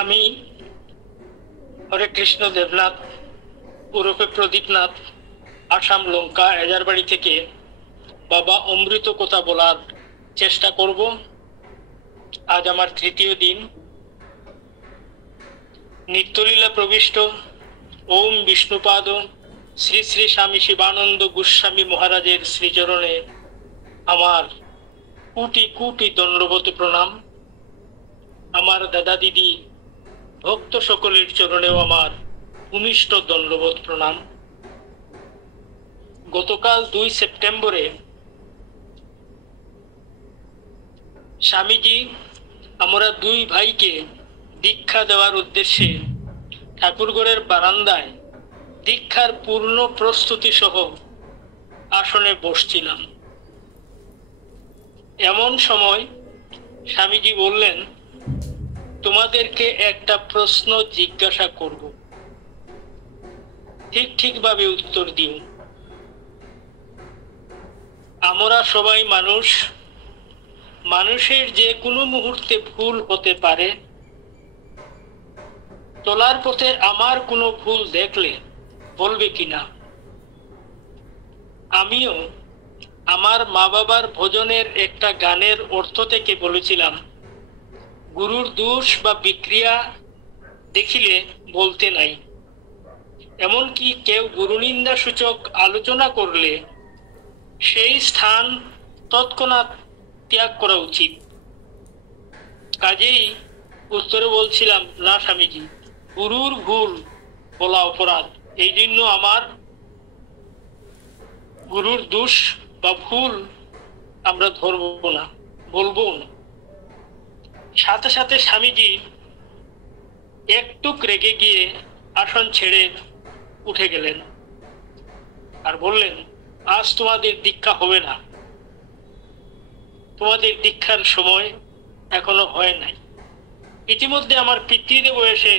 আমি হরে কৃষ্ণ দেবনাথ ওরফে প্রদীপনাথ আসাম লঙ্কা এজারবাড়ি থেকে বাবা অমৃত কথা বলার চেষ্টা করব। আজ আমার তৃতীয় দিন। নিত্যলীলা প্রবিষ্ট ওম বিষ্ণুপাদ শ্রী শ্রী স্বামী শিবানন্দ গোস্বামী মহারাজের শ্রীচরণে আমার কোটি কোটি দণ্ডবত প্রণাম। আমার দাদা দিদি ভক্ত সকলের চরণেও আমার ভূমিষ্ঠ দণ্ডবত প্রণাম। গতকাল 2 সেপ্টেম্বরে স্বামীজি আমরা দুই ভাইকে দীক্ষা দেওয়ার উদ্দেশ্যে ঠাকুরঘরের বারান্দায় দীক্ষার পূর্ণ প্রস্তুতি সহ আসনে বসছিলাম। এমন সময় স্বামীজি বললেন, তোমাদেরকে একটা প্রশ্ন জিজ্ঞাসা করব, ঠিকভাবে উত্তর দিও। আমরা সবাই মানুষ, মানুষের যে কোনো মুহূর্তে ভুল হতে পারে। চলার পথে আমার কোনো ভুল দেখলে বলবে কিনা? আমিও আমার মা বাবার ভজনের একটা গানের অর্থ থেকে বলেছিলাম, গুরুর দোষ বা বিক্রিয়া দেখিলে বলতে নাই। এমনকি কেউ গুরুনিন্দা সূচক আলোচনা করলে সেই স্থান তৎক্ষণাৎ ত্যাগ করা উচিত। কাজেই উত্তরে বলছিলাম, না স্বামীজি, গুরুর ভুল বলা অপরাধ, এই জন্য আমার গুরুর দোষ বা ভুল আমরা ধরব না, বলবো না। সাথে সাথে স্বামীজি একটু রেগে গিয়ে আসন ছেড়ে উঠে গেলেন আর বললেন, আজ তোমাদের দীক্ষা হবে না, তোমাদের দীক্ষার সময় এখনো হয় নাই। ইতিমধ্যে আমার পিতৃদেব এসে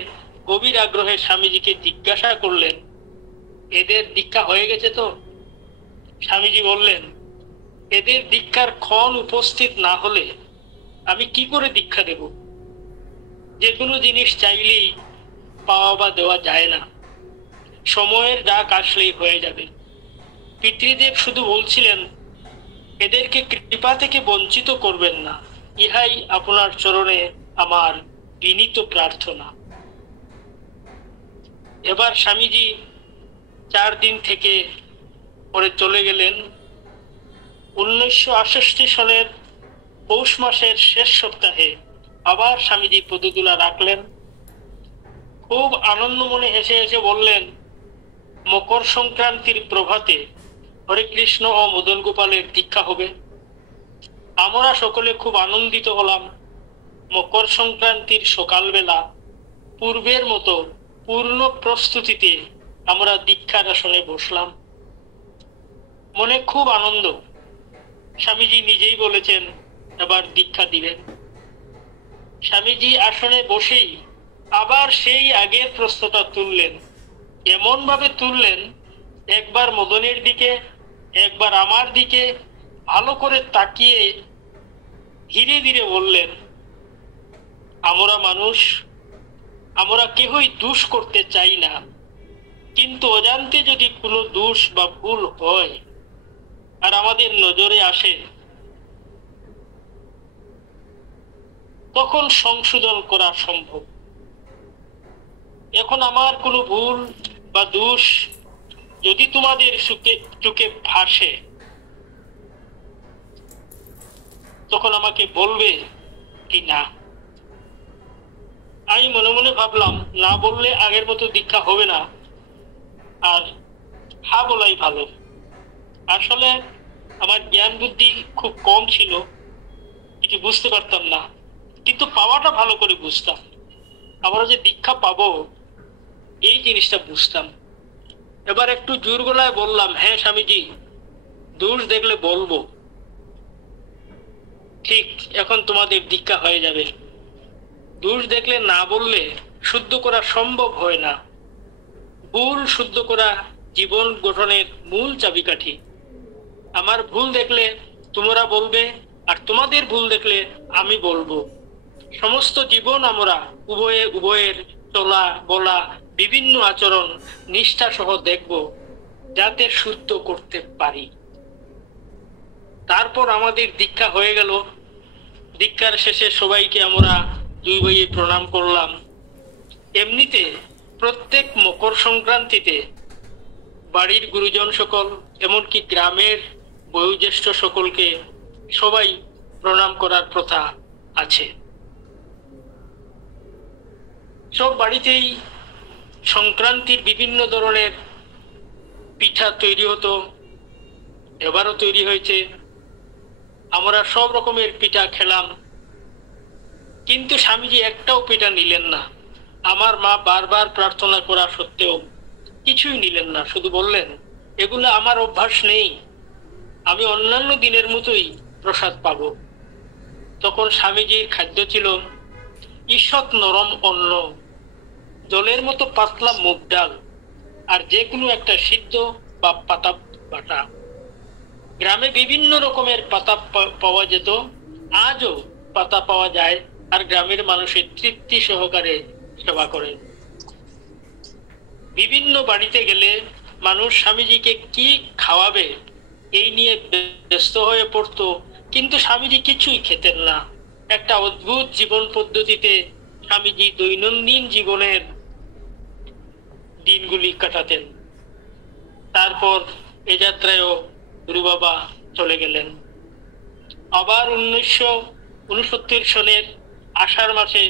গভীর আগ্রহে স্বামীজিকে জিজ্ঞাসা করলেন, এদের দীক্ষা হয়ে গেছে তো? স্বামীজি বললেন, এদের দীক্ষার ক্ষণ উপস্থিত না হলে আমি কি করে দীক্ষা দেব? যে কোনো জিনিস চাইলেই পাওয়া বা দেওয়া যায় না, সময়ের ডাক আসলেই হয়ে যাবে। পিতৃদেব শুধু বলছিলেন, এদেরকে কৃপা থেকে বঞ্চিত করবেন না, ইহাই আপনার চরণে আমার বিনীত প্রার্থনা। এবার স্বামীজি 4 দিন থেকে পরে চলে গেলেন। 1968 সনের পৌষ মাসের শেষ সপ্তাহে আবার স্বামীজি পদতুলা রাখলেন। খুব আনন্দ মনে হেসে হেসে বললেন, মকর সংক্রান্তির প্রভাতে হরে কৃষ্ণ ও মদন গোপালের দীক্ষা হবে। আমরা সকলে খুব আনন্দিত হলাম। মকর সংক্রান্তির সকালবেলা পূর্বের মতো পূর্ণ প্রস্তুতিতে আমরা দীক্ষার আসনে বসলাম। মনে খুব আনন্দ। স্বামীজি নিজেই বলেছেন এবার দীক্ষা দিবেন। স্বামীজি আসনে বসেই আবার সেই আগের প্রশ্নটা তুললেন। এমন ভাবে তুললেন, একবার মদনের দিকে একবার আমার দিকে ভালো করে তাকিয়ে ধীরে ধীরে বললেন, আমরা মানুষ, আমরা কেহই দোষ করতে চাই না, কিন্তু অজান্তে যদি কোনো দোষ বা ভুল হয় আর আমাদের নজরে আসে, তখন সংশোধন করা সম্ভব। এখন আমার কোনো ভুল বা দোষ যদি তোমাদের চোখে ভাসে, তখন আমাকে বলবে কি না? আমি মনে মনে ভাবলাম, না বললে আগের মতো দীক্ষা হবে না, আর হা বলাই ভালো। আসলে আমার জ্ঞান বুদ্ধি খুব কম ছিল, কিছু বুঝতে পারতাম না, কিন্তু পাওয়াটা ভালো করে বুঝতাম। আমরা যে দীক্ষা পাবো এই জিনিসটা বুঝতাম। এবার একটু জোর গলায় বললাম, হ্যাঁ স্বামীজি, দোষ দেখলে বলবো। ঠিক, এখন তোমাদের দীক্ষা হয়ে যাবে। দোষ দেখলে না বললে শুদ্ধ করা সম্ভব হয় না। ভুল শুদ্ধ করা জীবন গঠনের মূল চাবিকাঠি। আমার ভুল দেখলে তোমরা বলবে, আর তোমাদের ভুল দেখলে আমি বলবো। সমস্ত জীবন আমরা উভয়ে উভয়ের চলা বলা বিভিন্ন আচরণ নিষ্ঠা সহ দেখব, যাতে শুদ্ধ করতে পারি। তারপর আমাদের দীক্ষা হয়ে গেল। দীক্ষার শেষে সবাইকে আমরা দুই ভাইয়ে প্রণাম করলাম। এমনিতে প্রত্যেক মকর সংক্রান্তিতে বাড়ির গুরুজন সকল, এমনকি গ্রামের বয়োজ্যেষ্ঠ সকলকে সবাই প্রণাম করার প্রথা আছে। সব বাড়িতেই সংক্রান্তির বিভিন্ন ধরনের পিঠা তৈরি হতো, এবারও তৈরি হয়েছে। আমরা সব রকমের পিঠা খেলাম, কিন্তু স্বামীজি একটাও পিঠা নিলেন না। আমার মা বারবার প্রার্থনা করা সত্ত্বেও কিছুই নিলেন না, শুধু বললেন, এগুলো আমার অভ্যাস নেই, আমি অন্যান্য দিনের মতোই প্রসাদ পাব। তখন স্বামীজির খাদ্য ছিল ঈষৎ নরম অন্ন, জলের মতো পাতলা মুগ ডাল, আর যে কোনো একটা সিদ্ধ বা পাতা বাটা। গ্রামে বিভিন্ন রকমের পাতা পাওয়া যেত, আজও পাতা পাওয়া যায়, আর গ্রামের মানুষের তৃপ্তি সহকারে সেবা করেন। বিভিন্ন বাড়িতে গেলে মানুষ স্বামীজিকে কি খাওয়াবে এই নিয়ে ব্যস্ত হয়ে পড়তো, কিন্তু স্বামীজি কিছুই খেতেন না। একটা অদ্ভুত জীবন পদ্ধতিতে স্বামীজি দৈনন্দিন জীবনের দিনগুলি কাটাতেন। তারপর এ যাত্রায়ও গুরু বাবা চলে গেলেন। আবার 1969 সনের আষাঢ় মাসে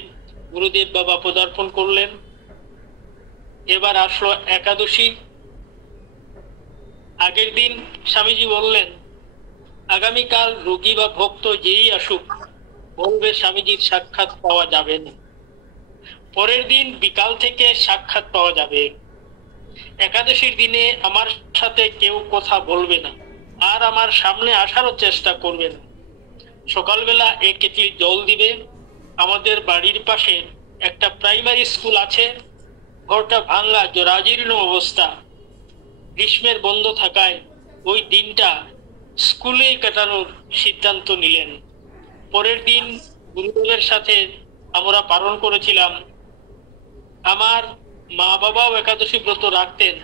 গুরুদেব বাবা পদার্পণ করলেন। এবার আসলো একাদশী। আগের দিন স্বামীজি বললেন, আগামীকাল রোগী বা ভক্ত যেই আসুক বলবে স্বামীজির সাক্ষাৎ পাওয়া যাবে না। পরের দিন বিকাল থেকে সাক্ষাৎ পাওয়া যাবে। একাদশীর দিনে আমার সাথে কেউ কথা বলবে না, আর আমার সামনে আসারও চেষ্টা করবে না। সকালবেলা এক কেটলি জল দিবে। আমাদের বাড়ির পাশে একটা প্রাইমারি স্কুল আছে, ঘরটা ভাঙ্গা জরাজীর্ণ অবস্থা। গ্রীষ্মের বন্ধ থাকায় ওই দিনটা স্কুলেই কাটানোর সিদ্ধান্ত নিলেন। পরের দিন গুরুদেবের সাথে আমরা পালন করেছিলাম। আমার মা বাবাও একাদশী ব্রত রাখতেন,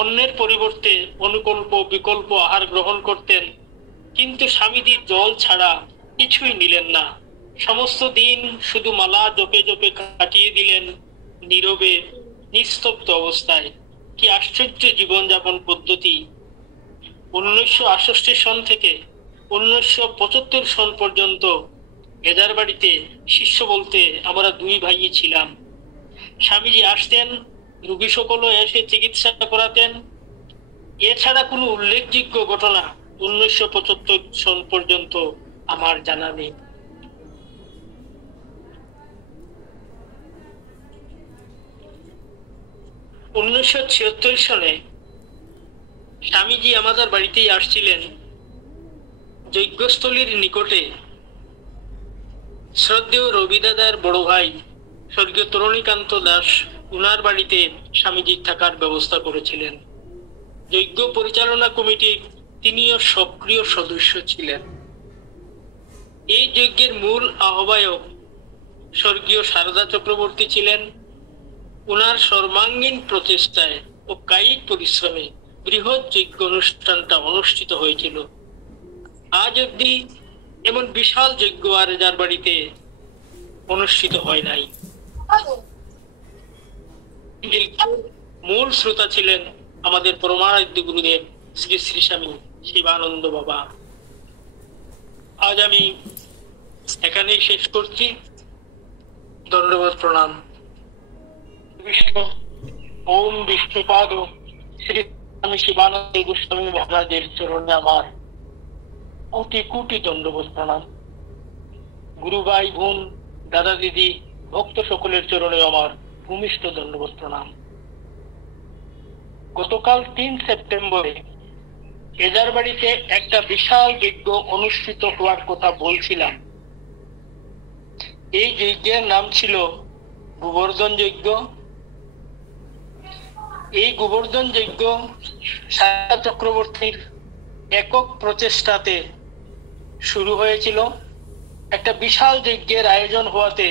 অন্যের পরিবর্তে অনুকল্প বিকল্প আহার গ্রহণ করতেন, কিন্তু স্বামীজি জল ছাড়া কিছুই নিলেন না। সমস্ত দিন শুধু মালা জপে জপে কাটিয়ে দিলেন, নীরবে নিস্তব্ধ অবস্থায়। কি আশ্চর্য জীবনযাপন পদ্ধতি! 1968 সন থেকে 1975 সন পর্যন্ত এদার বাড়িতে শিষ্য বলতে আমরা দুই ভাই ছিলাম। স্বামীজি আসতেন, রোগী সকলও এসে চিকিৎসা করাতেন। এছাড়া কোনো উল্লেখযোগ্য ঘটনা 1975 সন পর্যন্ত আমার জানা নেই। '76 সনে স্বামীজি আমাদের বাড়িতেই আসছিলেন। যজ্ঞস্থলীর নিকটে শ্রদ্ধেয় রবি দাদার বড় ভাই স্বর্গীয় তরণীকান্ত দাস, উনার বাড়িতে স্বামীজির থাকার ব্যবস্থা করেছিলেন। যজ্ঞ পরিচালনা কমিটির তিনিও সক্রিয় সদস্য ছিলেন। এই যজ্ঞের মূল আহ্বায়ক স্বর্গীয় সারদা চক্রবর্তী ছিলেন। উনার সর্বাঙ্গীন প্রচেষ্টায় ও কায়িক পরিশ্রমে বৃহৎ যজ্ঞ অনুষ্ঠানটা অনুষ্ঠিত হয়েছিল। আজ অব্দি এমন বিশাল যজ্ঞ আর যার বাড়িতে অনুষ্ঠিত হয় নাই। মূল শ্রোতা ছিলেন আমাদের পরমারাধ্য গুরুদেব শ্রী শ্রী স্বামী শিবানন্দ বাবা। আজ আমি এখানেই শেষ করছি। ধন্যবাদ, প্রণাম। বিষ্ণু ওম বিষ্ণুপাদ শ্রী স্বামী শিবানন্দ গোস্বামী মহারাজের চরণে আমার কোটি কোটি দণ্ডবোধ প্রণাম। গুরু ভাই বোন দাদা দিদি ভক্ত সকলের চরণে আমার ভূমিষ্ঠ দণ্ডবোধ প্রণাম। গতকাল 3 সেপ্টেম্বরে এজার বাড়িতে একটা বিশাল যজ্ঞ অনুষ্ঠিত হওয়ার কথা বলছিলাম। এই যজ্ঞের নাম ছিল গোবর্ধন যজ্ঞ। এই গোবর্ধন যজ্ঞ সারদা চক্রবর্তীর একক প্রচেষ্টাতে শুরু হয়েছিল। একটা বিশাল যজ্ঞের আয়োজন হওয়াতে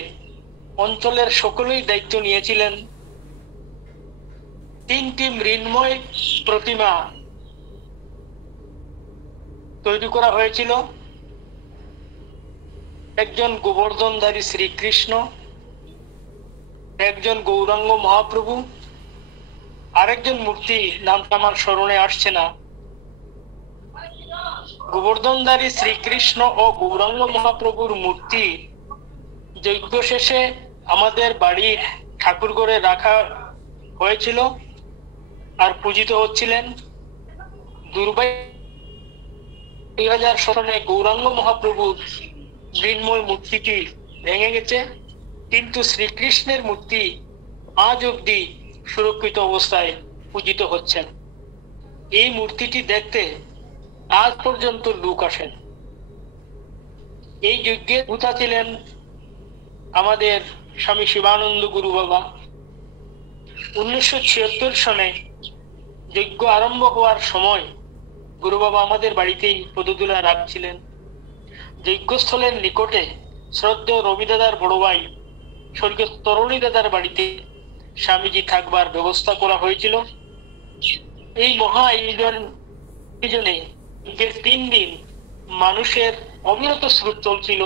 অঞ্চলের সকলেই দায়িত্ব নিয়েছিলেন। 3টি মৃন্ময় প্রতিমা তৈরি করা হয়েছিল। একজন গোবর্ধনধারী শ্রীকৃষ্ণ, একজন গৌরাঙ্গ মহাপ্রভু, আরেকজন মূর্তি নামটা আমার স্মরণে আসছে না। গোবর্ধনধারী শ্রীকৃষ্ণ ও গৌরাঙ্গ মহাপ্রভুর মূর্তি যজ্ঞ শেষে আমাদের বাড়ির ঠাকুরঘরে রাখা হয়েছিল আর পূজিত হচ্ছিলেন। দুর্ভাগ্য 2017 গৌরাঙ্গ মহাপ্রভুর মৃন্ময় মূর্তিটি ভেঙে গেছে, কিন্তু শ্রীকৃষ্ণের মূর্তি আজ অব্দি সুরক্ষিত অবস্থায় পূজিত হচ্ছেন। এই মূর্তিটি দেখতে আজ পর্যন্ত লোক আসেন। এই যজ্ঞে ভূতা ছিলেন আমাদের স্বামী শিবানন্দ গুরু বাবা। 1976 সনে যজ্ঞ আরম্ভ হওয়ার সময় গুরু বাবা আমাদের বাড়িতেই পদধূলা রাখছিলেন। যজ্ঞস্থলের নিকটে শ্রদ্ধেয় রবি দাদার বড় ভাই স্বর্গীয় তরুণী দাদার বাড়িতে স্বামীজি থাকবার ব্যবস্থা করা হয়েছিল। এই মহা আয়োজনে 3 দিন মানুষের অবিরত স্রোত চলছিল,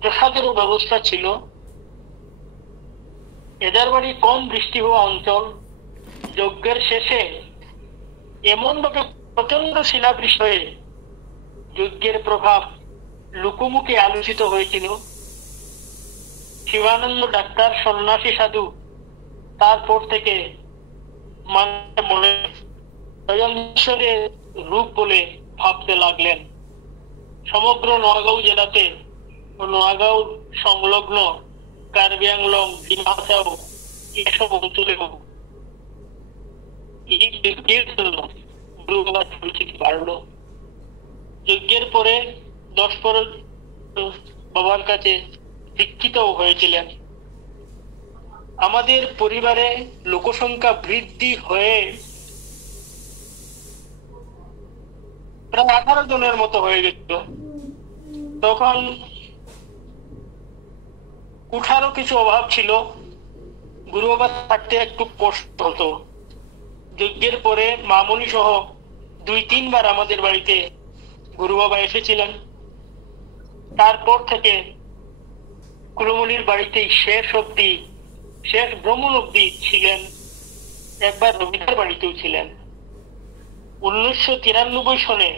প্রসাদেরও ব্যবস্থা ছিল। এদের বাড়ি কম বৃষ্টি হওয়া অঞ্চল। যজ্ঞের শেষে এমন ভাবে প্রচন্ড শিলাবৃষ্টি হয়ে যজ্ঞের প্রভাব লোকমুখে আলোচিত হয়েছিল। শিবানন্দ ডাক্তার সন্ন্যাসী সাধু তারপর থেকে মনে ঈশ্বরের রূপ বলে ভাবতে লাগলেন। সমগ্র নোয়াগাঁও জেলাতে ও নোয়াগাঁও সংলগ্ন কার্বি আংলং, ডিমাহাসাও এসব অঞ্চলেও এই যজ্ঞের জন্য গুরু বাবার পরিচিতি বাড়ল। যজ্ঞের পরে 10 বাবার কাছে দীক্ষিত হয়েছিলেন। আমাদের পরিবারে লোকসংখ্যা বৃদ্ধি হয়ে প্রায় 18 জনের মতো হয়ে গেছিল। তখন কুঠারও কিছু অভাব ছিল। গুরু বাবা থাকতে একটু কষ্ট হতো। যজ্ঞের পরে মামনি সহ 2-3 বার আমাদের বাড়িতে গুরু বাবা এসেছিলেন। তারপর থেকে কুলমনির বাড়িতেই শেষ ভ্রমণ অব্দি ছিলেন। একবার রবিদার বাড়িতেও ছিলেন। 1993 সনে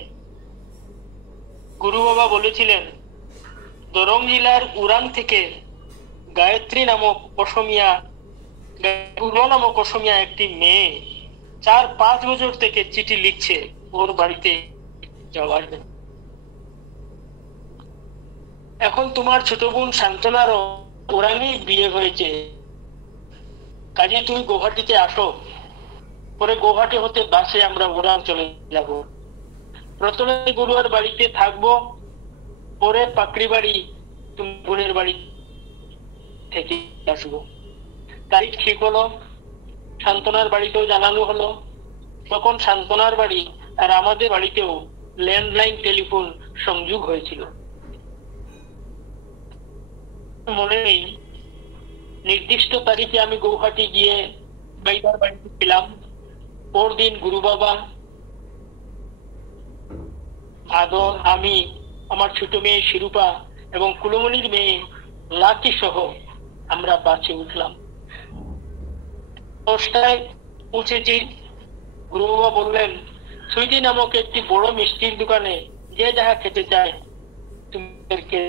গুরু বাবা বলেছিলেন, দরং জেলার উরাং থেকে গায়ত্রী নামক অসমিয়া একটি মেয়ে 4-5 বছর থেকে চিঠি লিখছে ওর বাড়িতে যাওয়ার। এখন তোমার ছোট বোন শান্তনারও ওরাংই বিয়ে হয়েছে, কাজে তুমি গৌহাটিতে আসো। পরে গৌহাটি হতে বাসে আমরা ওরাং চলে যাব। প্রথমে গুরুয়ার বাড়িতে থাকবো, পরে পাকড়ি বাড়ি তুমি বোনের বাড়ি থেকে আসবো। তারিখ ঠিক হলো। শান্তনার বাড়িতেও জানানো হলো। তখন শান্তনার বাড়ি আর আমাদের বাড়িতেও ল্যান্ডলাইন টেলিফোন সংযোগ হয়েছিল। মনে নেই, নির্দিষ্ট তারিখে আমি গৌহাটি গিয়ে বাইদার বাড়িতে ছিলাম। পরদিন গুরু বাবা, ভাদর, আমি, আমার ছোট মেয়ে শিরূপা এবং কুলমনির মেয়ে লাকি সহ আমরা বাসে উঠলাম। 10টায় পৌঁছেছি। গুরু বাবা বললেন, সুইটি নামক একটি বড় মিষ্টির দোকানে যে যাহা খেতে চায় তোমাদেরকে।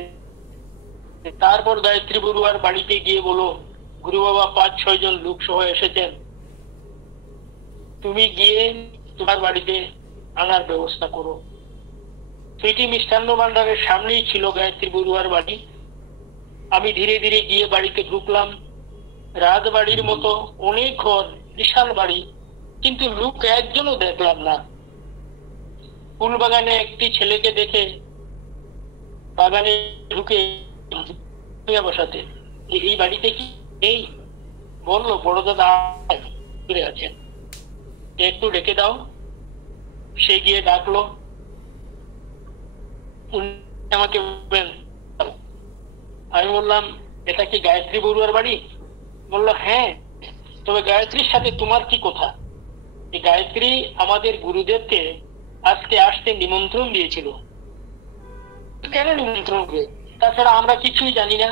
তারপর গায়ত্রী বড়ুয়ার বাড়িতে গিয়ে বলো গুরু বাবা 5-6 জন লোক সহ এসেছেন, তুমি গিয়ে তোমার বাড়িতে আনার ব্যবস্থা করো। সুইটি মিষ্টান্ন ভান্ডারের সামনেই ছিল গায়ত্রী বড়ুয়ার বাড়ি। আমি ধীরে ধীরে গিয়ে বাড়িতে ঢুকলাম। রাজবাড়ির মতো অনেক ঘর, বিশাল বাড়ি, কিন্তু লোক একজনও দেখলাম না। ফুল বাগানে একটি ছেলেকে দেখে বাগানে ঢুকে বসাতে, এই বাড়িতে কি এই বললো বড় দাদা আছেন, একটু ডেকে দাও। সে গিয়ে ডাকলো। আমাকে বলবেন আমি বললাম, এটা কি গায়ত্রী বড়ুয়ার বাড়ি? বললো হ্যাঁ। তবে গায়ত্রীর সাথে তোমার কি কথা? এই গায়ত্রী আমাদের গুরুদেবকে আজকে আসতে নিমন্ত্রণ দিয়েছিল। কেন নিমন্ত্রণ করবে? তাছাড়া আমরা কিছুই জানি না।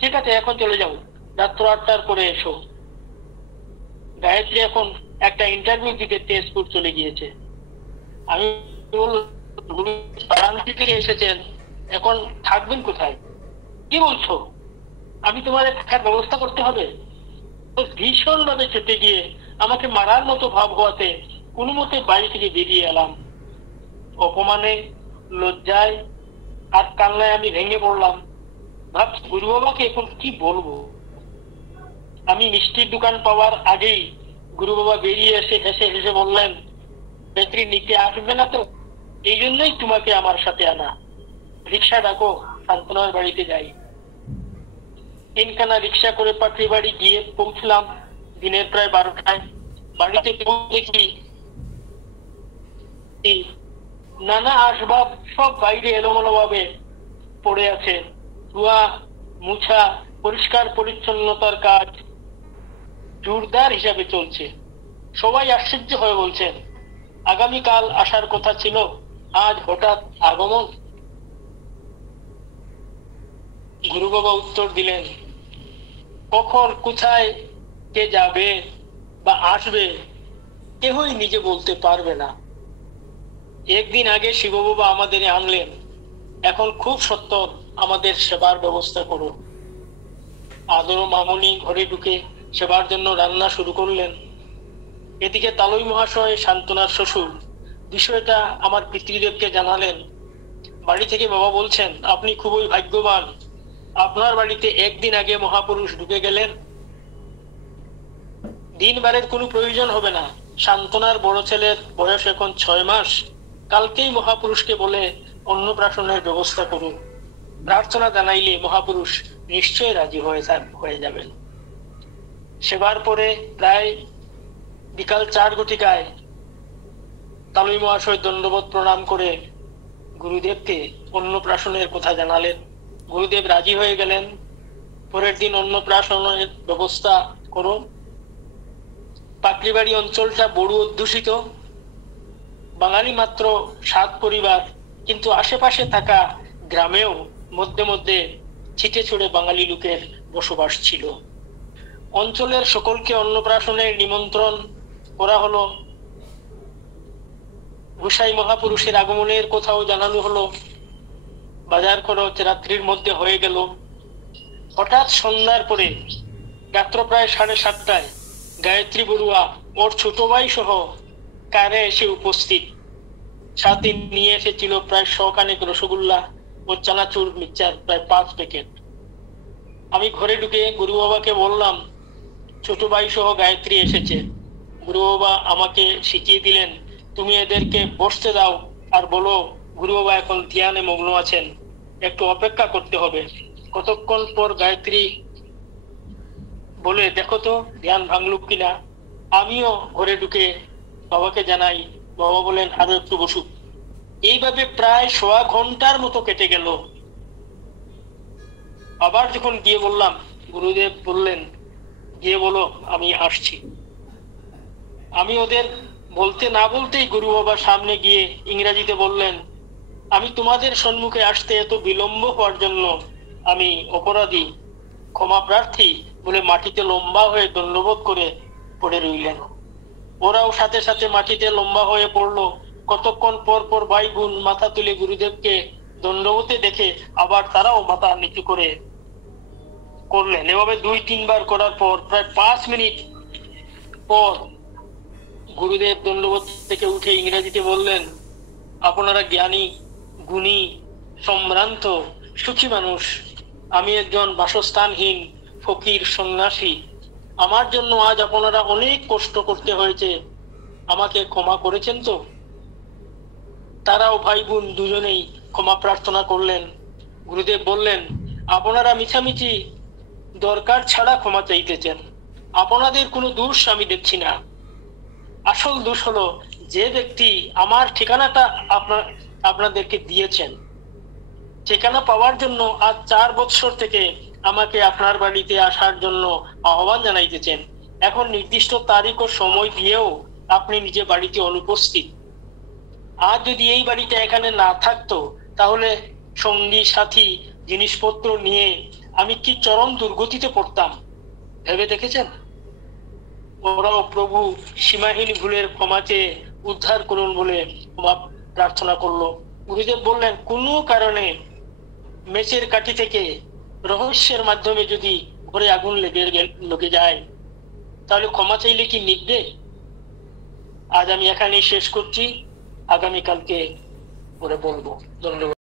ঠিক আছে, এখন চলে যাও, রাত্র 8টার পরে এসো। গায়ত্রী এখন একটা ইন্টারভিউ দিতে তেজপুর চলে গিয়েছে। আমি বললাম, গুরু বারাণসী থেকে এসেছেন, এখন থাকবেন কোথায়? কি বলছো? আমি তোমাদের থাকার ব্যবস্থা করতে হবে? তো ভীষণ ভাবে চেপে গিয়ে আমাকে মারার মতো ভাব হওয়াতে কোনো মতে বাড়ি থেকে বেরিয়ে এলাম। অপমানে, লজ্জায় আর কান্নায় আমি ভেঙে পড়লাম। ভাবছি গুরু বাবাকে এখন কি বলবো। আমি মিষ্টির দোকান পাওয়ার আগেই গুরু বাবা বেরিয়ে এসে হেসে হেসে বললেন, বেত্রী নিতে আসবে না তো, এই জন্যই তোমাকে আমার সাথে আনা। রিক্সা ডাকো, শান্তনার বাড়িতে যাই। তিনখানা রিক্সা করে পাত্রী বাড়ি গিয়ে পৌঁছলাম দিনের প্রায় 12টায়। বাড়িতে দেখি নানা আসবাব সব বাইরে এলোমেলো ভাবে পড়ে আছে। ধোয়া মুছা পরিষ্কার পরিচ্ছন্নতার কাজ জোরদার হিসাবে চলছে। সবাই আশ্চর্য হয়ে বলছেন, আগামীকাল আসার কথা ছিল, আজ হঠাৎ আগমন। গুরু বাবা উত্তর দিলেন, কখন কোথায় কে যাবে বা আসবে কেহই নিজে বলতে পারবে না। একদিন আগে শিব বাবা আমাদের আনলেন, এখন খুব সত্তর আমাদের সেবার ব্যবস্থা করুন। আদর মামনি ঘরে ঢুকে সেবার জন্য রান্না শুরু করলেন। এদিকে তালই মহাশয়, শান্তনার শ্বশুর, বিষয়টা আমার পিতৃদেবকে জানালেন। বাড়ি থেকে বাবা বলছেন, আপনি খুবই ভাগ্যবান, আপনার বাড়িতে একদিন আগে মহাপুরুষ ঢুকে গেলেন। দিনবারের কোনো প্রয়োজন হবে না। শান্তনার বড় ছেলের বয়স এখন 6 মাস। কালকেই মহাপুরুষকে বলে অন্নপ্রাশনের ব্যবস্থা করুন। প্রার্থনা জানাইলে মহাপুরুষ নিশ্চয় রাজি হয়ে যাবেন। সেবার পরে প্রায় বিকাল 4 ঘটিকায় তালই মহাশয় দণ্ডবোধ প্রণাম করে গুরুদেবকে অন্নপ্রাশনের কথা জানালেন। গুরুদেব রাজি হয়ে গেলেন। পরের দিন অন্নপ্রাশনের ব্যবস্থা করুন। পাকড়িবাড়ি অঞ্চলটা বড় অধ্যুষিত। বাঙালি মাত্র 7 পরিবার, কিন্তু আশেপাশে থাকা গ্রামেও মধ্যে মধ্যে ছিটে ছড়ে বাঙালি লোকের বসবাস ছিল। অঞ্চলের সকলকে অন্নপ্রাশনের নিমন্ত্রণ করা হলো। গোসাই মহাপুরুষের আগমনের কথাও জানানো হলো। বাজার খরচ রাত্রির মধ্যে হয়ে গেল। হঠাৎ সন্ধ্যার পরে রাত্র প্রায় 7:30টায় গায়ত্রী বড়ুয়া ওর ছোট ভাই সহ কারে এসে উপস্থিত। সাথে নিয়ে এসেছিল প্রায় 100 খানেক রসগোল্লা ও চানাচুর মিক্সচার প্রায় 5 প্যাকেট। আমি ঘরে ঢুকে গুরু বাবাকে বললাম, ছোট ভাই সহ গায়ত্রী এসেছে। গুরু বাবা আমাকে শিখিয়ে দিলেন, তুমি এদেরকে বসতে দাও আর বলো গুরু বাবা এখন ধ্যানে মগ্ন আছেন, একটু অপেক্ষা করতে হবে। কতক্ষণ পর গায়ত্রী বলে, দেখো তো ধ্যান ভাঙলুক কিনা। আমিও ঘরে ঢুকে বাবাকে জানাই। বাবা বলেন, আরো একটু বসুক। এইভাবে প্রায় 1.25 ঘন্টার মতো কেটে গেল। আবার যখন গিয়ে বললাম, গুরুদেব বললেন, গিয়ে বলো আমি আসছি। আমি ওদের বলতে না বলতেই গুরু বাবা সামনে গিয়ে ইংরেজিতে বললেন, আমি তোমাদের সম্মুখে আসতে এত বিলম্ব হওয়ার জন্য আমি অপরাধী, ক্ষমা প্রার্থী বলে মাটিতে লম্বা হয়ে দণ্ডবোধ করে পড়ে রইলেন। ওরাও সাথে সাথে মাটিতে লম্বা হয়ে পড়লো। কতক্ষণ পর পর ভাই বোন মাথা তুলে গুরুদেবকে দণ্ডবোধে দেখে আবার তারাও মাথা নিচু করে করলেন। এভাবে 2-3 বার করার পর প্রায় 5 মিনিট পর গুরুদেব দণ্ডবোধ থেকে উঠে ইংরেজিতে বললেন, আপনারা জ্ঞানী, গুণী, সম্ভ্রান্ত, সুখী মানুষ। আমি একজন বাসস্থানহীন ফকির সন্ন্যাসী। আমার জন্য আজ আপনারা অনেক কষ্ট করতে হয়েছে, আমাকে ক্ষমা করেছেন তো? তারাও ভাই বোন দুজনেই ক্ষমা প্রার্থনা করলেন। গুরুদেব বললেন, আপনারা মিছামিছি দরকার ছাড়া ক্ষমা চাইতেছেন। আপনাদের কোনো দোষ আমি দেখছি না। আসল দোষ হলো যে ব্যক্তি আমার ঠিকানাটা আপনাদেরকে দিয়েছেন ঠিকানা পাওয়ার জন্য আজ 4 বৎসর থেকে আমাকে আপনার বাড়িতে আসার জন্য আহ্বান জানাইতেছেন। এখন নির্দিষ্ট তারিখ ও সময় দিয়েও আপনি নিজে বাড়িতে অনুপস্থিত। আজ যদি এই বাড়িটা এখানে না থাকতো, তাহলে সঙ্গী সাথী জিনিসপত্র নিয়ে আমি কি চরম দুর্গতিতে পড়তাম ভেবে দেখেছেন? ওরাও প্রভু সীমাহীন ভুলের ক্ষমা চেয়ে উদ্ধার করুন বলে ক্ষমা প্রার্থনা করলো। গুরুদেব বললেন, কোনো কারণে মেচের কাঠি থেকে রহস্যের মাধ্যমে যদি ঘরে আগুন লেগে যায়, তাহলে ক্ষমা চাইলে কি নিভবে? আজ আমি এখানেই শেষ করছি, আগামীকালকে পরে বলবো। ধন্যবাদ।